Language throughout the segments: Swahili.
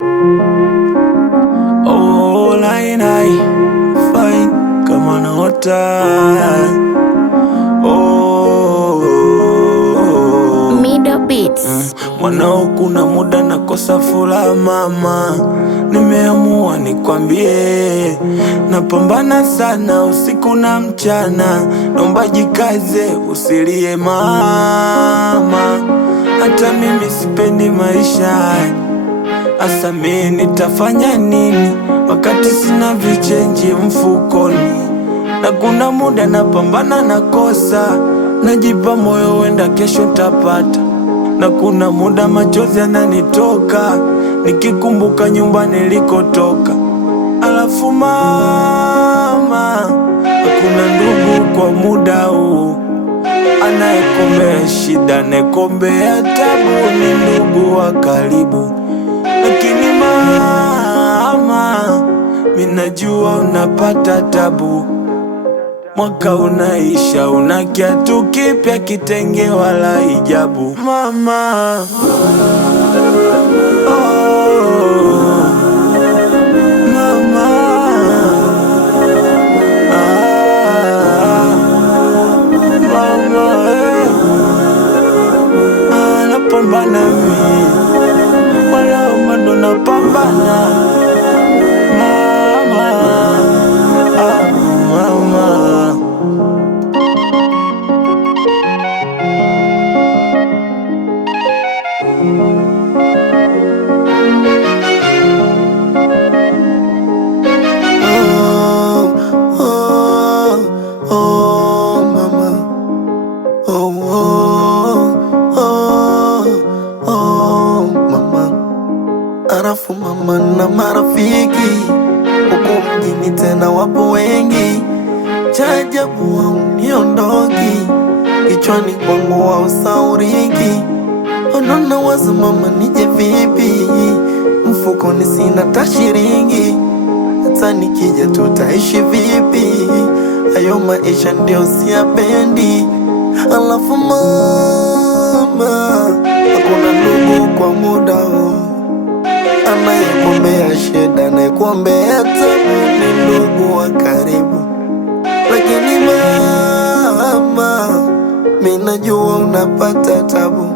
Oh, nai fine kama naota. Oh, Middle Beats. mwanao kuna muda nakosa furaha mama, nimeamua nikwambie, napambana sana usiku na mchana, naomba jikaze usilie mama, hata mimi sipendi maisha haya. Asa mimi nitafanya nini wakati sina vichenji mfukoni, na kuna muda napambana nakosa, najipa moyo wenda kesho tapata, na kuna muda machozi yananitoka nikikumbuka nyumba nilikotoka. Alafu mama, hakuna ndugu kwa muda huu, anayekombea shida anayekombea tabu ni ndugu wa karibu. Lakini mama, minajua unapata tabu, mwaka unaisha una kiatu kipya, kitenge wala hijabu mama. Oh, mama. Mama, napambana mimi, wala umando napambana mama. Mama. Arafu mama na marafiki huko mjini tena wapo wengi, cha ajabu hauniondoki kichwani kwangu hausahauliki. Unaona wazo mama, nije vipi? Mfukoni sina ta shilingi, hata nikija tutaishi vipi? Hayo maisha ndio siyapendi. Alafu mama, hakuna ndugu kwa muda huu, anayekuombea shida anayekuombea tabu ni ndugu wa karibu. Lakini mama, mimi najua unapata tabu,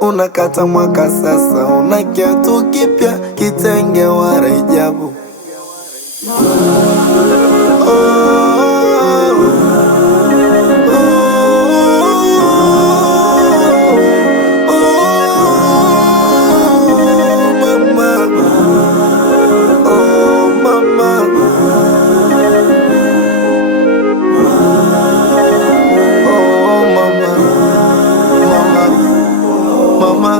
unakata mwaka sasa, una kiatu kipya, kitenge wala hijabu. Mama.